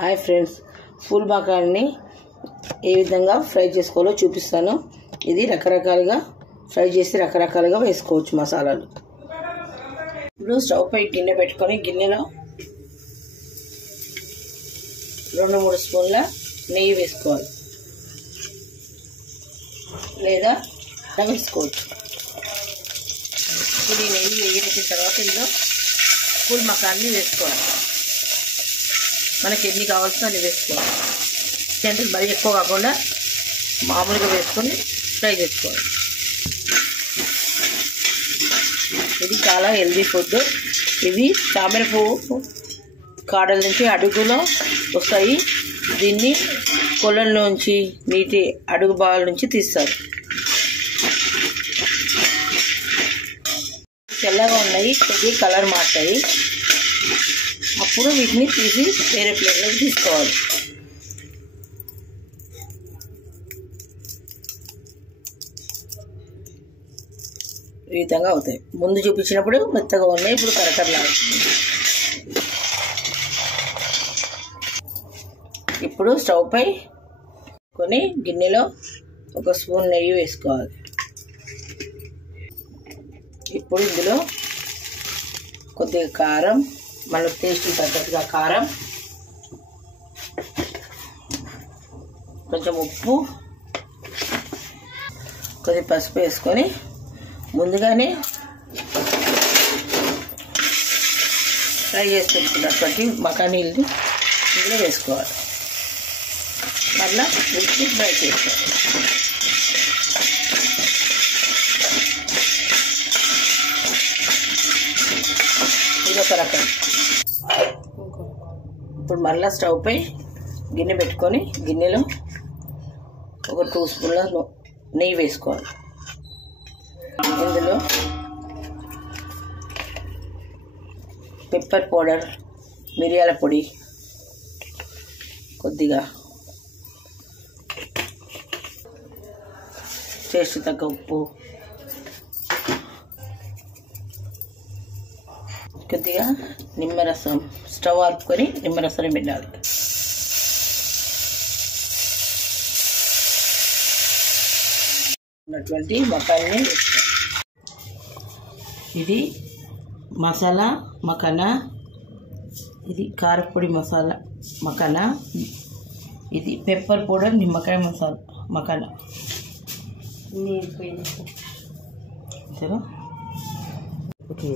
Hi friends, full మకాన్ని ఏ విధంగా fry చేసుకోవాలో చూపిస్తాను. ఇది రకరకాలుగా ఫ్రై చేసి రకరకాలుగా వేసుకోవచ్చు మసాలాలు. ఇప్పుడు స్టవ్ పై గిన్నె పెట్టుకొని గిన్నెలో 2-3 స్పూన్ల నెయ్యి వేసుకోవాలి, లేదా వేసుకోవచ్చు. ఇప్పుడు ఈ నెయ్యి వేగిన తర్వాత ఇందులో ఫుల్ మకాన్ని వేసుకోవాలి. మనకి ఎన్ని కావాల్సిన అన్ని వేసుకోవాలి. అంటే మరీ ఎక్కువ కాకుండా మామూలుగా వేసుకొని ఫ్రై చేసుకోవాలి. ఇది చాలా హెల్దీ ఫుడ్. ఇవి తామర పువ్వు కాడల నుంచి అడుగులో వస్తాయి. దీన్ని కొలంలోంచి నీటి అడుగు భాగాల నుంచి తీస్తారు. తెల్లగా ఉన్నాయి, కొద్దిగా కలర్ మారుతాయి. అప్పుడు వీటిని తీసి వేరే ప్లేట్లోకి తీసుకోవాలి. ఈ విధంగా అవుతాయి. ముందు చూపించినప్పుడు మెత్తగా ఉన్నాయి, ఇప్పుడు కరకరలాడుతుంది. ఇప్పుడు స్టవ్ పై కొని గిన్నెలో 1 స్పూన్ నెయ్యి వేసుకోవాలి. ఇప్పుడు ఇందులో కొద్దిగా కారం, మన టేస్ట్ తగ్గట్టుగా కారం, కొంచెం ఉప్పు, కొద్దిగా పసుపు వేసుకొని ముందుగానే ఫ్రై చేసి పెట్టుకున్నటువంటి మకానీల్ని ఇందులో వేసుకోవాలి. మళ్ళీ వీటిని ఫ్రై చేసుకోవాలి. ఇదొక రకం. ఇప్పుడు మళ్ళీ స్టవ్ పై గిన్నె పెట్టుకొని గిన్నెలో 2 స్పూన్ల నెయ్యి వేసుకోవాలి. ఇందులో పెప్పర్ పౌడర్, మిరియాల పొడి, కొద్దిగా టేస్ట్ తగ్గ ఉప్పు, కొద్దిగా నిమ్మరసం, స్టవ్ ఆపుకొని నిమ్మరసం పెట్టాలి. ఉన్నటువంటి మకాన్ని ఇది మసాలా మకానా, ఇది కారపొడి మసాలా మకానా, ఇది పెప్పర్ పౌడర్, నిమ్మకాయ మసాలా మకానా. ఓకే.